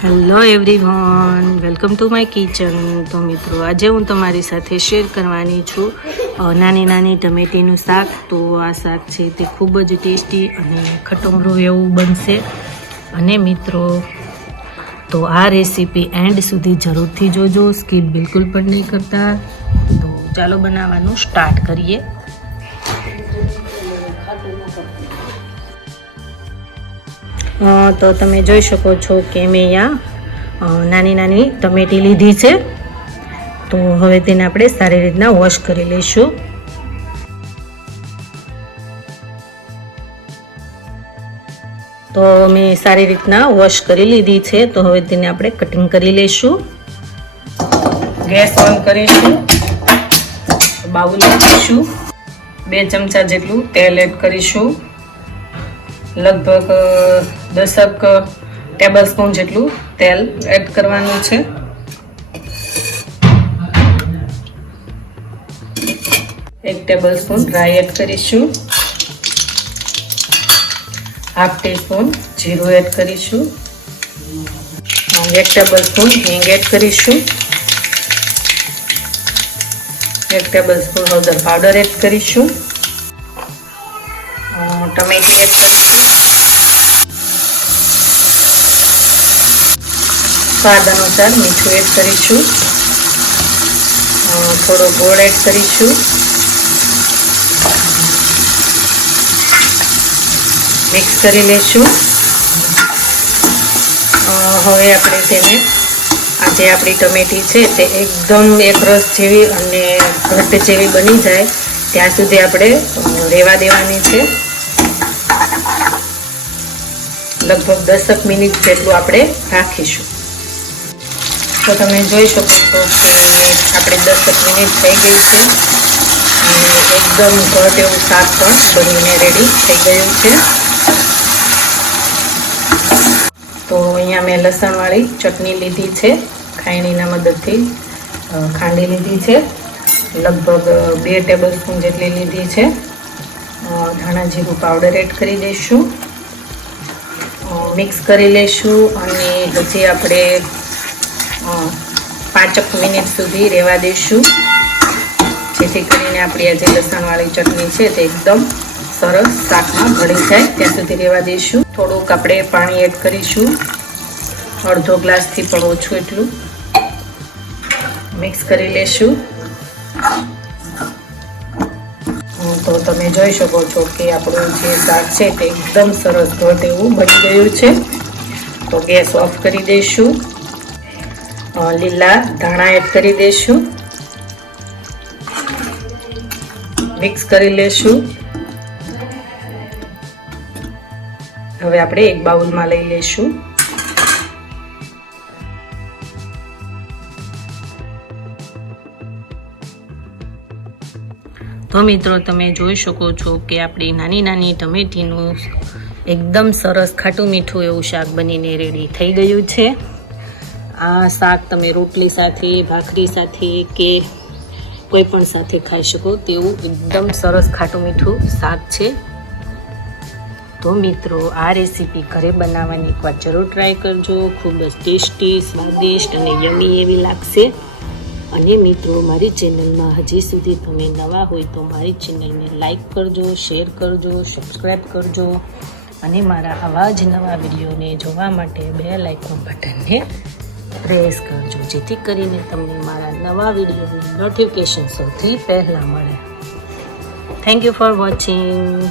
Hello everyone welcome to my kitchen તો મિત્રો, આજે હું તમારી સાથે શેર કરવાની છું નાની નાની ટમેટીનું શાક. તો આ શાક છે તે ખૂબ જ ટેસ્ટી અને ખટમરું એવું બનશે. અને મિત્રો, તો આ રેસીપી એન્ડ સુધી જરૂરથી જોજો. સ્કીપ બિલકુલ પણ નહીં કરતા. તો ચાલો બનાવવાનું સ્ટાર્ટ કરીએ. તો તમે જોઈ શકો છો કે મેં અહીંયા નાની નાની ટમેટી લીધી છે. તો હવે તેને આપણે સારી રીતના વોશ કરી લઈશું. તો મેં સારી રીતના વોશ કરી લીધી છે. તો હવે તેને આપણે કટિંગ કરી લઈશું. ગેસ ઓન કરીશું. બાઉલ મૂકીશું બે ચમચા જેટલું તેલ એડ કરીશું. લગભગ દસક ટેબલ સ્પૂન જેટલું તેલ એડ કરવાનું છે. એક ટેબલ સ્પૂન ડ્રાય એડ કરીશું. હાફ ટીસ્પૂન જીરું એડ કરીશું. એક ટેબલ સ્પૂન હિંગ એડ કરીશું. એક ટેબલ સ્પૂન હળદર પાવડર એડ કરીશું. ટમેટી એડ કરીશું સ્વાદ અનુસાર મીઠું એડ કરીશું. થોડો ગોળ એડ કરીશું. મિક્સ કરી લેશું. હવે આપણે તેને, આ જે આપણી ટમેટી છે તે એકદમ એક રસ જેવી અને ઘટ જેવી બની જાય ત્યાં સુધી આપણે રેવા દેવાની છે. લગભગ દસક મિનિટ જેટલું આપણે રાખીશું. તો તમે જોઈ શકો છો કે આપણે દસક મિનિટ થઈ ગઈ છે. અને એકદમ ઘટ એવું શાક પણ બનીને રેડી થઈ ગયું છે. તો અહીંયા મેં લસણવાળી ચટણી લીધી છે ખાયણીના મદદથી ખાંડી લીધી છે. લગભગ બે ટેબલ સ્પૂન જેટલી લીધી છે. ધાણા જીરું પાવડર એડ કરી દઈશું. મિક્સ કરી લઈશું અને પછી આપણે પાંચક મિનિટ સુધી રહેવા દઈશું. જેથી કરીને આપણી આ જે લસણવાળી ચટણી છે તે એકદમ સરસ શાકમાં ભળી જાય ત્યાં સુધી રહેવા દઈશું. થોડુંક આપણે પાણી એડ કરીશું. અડધો ગ્લાસથી પણ ઓછું એટલું મિક્સ કરી લેશું. તો તમે જોઈ શકો છો કે આપણું જે શાક છે તે એકદમ સરસ ઘટ એવું બની ગયું છે. તો ગેસ ઓફ કરી દઈશું. લીલા ધાણા એડ કરી દઈશું મિક્સ કરી લેશું. હવે આપણે એક બાઉલમાં લઈ લેશું. તો મિત્રો, તમે જોઈ શકો છો કે આપણી નાની નાની ટમેટીનું એકદમ સરસ ખાટું મીઠું એવું શાક બનીને રેડી થઈ ગયું છે. આ શાક તમે રોટલી સાથે, ભાખરી સાથે કે કોઈ પણ સાથે ખાઈ શકો તેવું એકદમ સરસ ખાટું મીઠું શાક છે. તો મિત્રો, આ રેસીપી ઘરે બનાવવાની એકવાર જરૂર ટ્રાય કરજો. ખૂબ જ ટેસ્ટી, સ્વાદિષ્ટ અને યમી એવી લાગશે. અને મિત્રો, મારી ચેનલમાં હજી સુધી તમે નવા હોય તો મારી ચેનલને લાઈક કરજો શેર કરજો સબસ્ક્રાઈબ કરજો. અને મારા આવા જ નવા વિડીયોને જોવા માટે બે લાઇકનું બટનને પ્રેસ કરજો, જેથી કરીને તમને મારા નવા વિડીયોની નોટિફિકેશન સૌથી પહેલાં મળે. Thank you for watching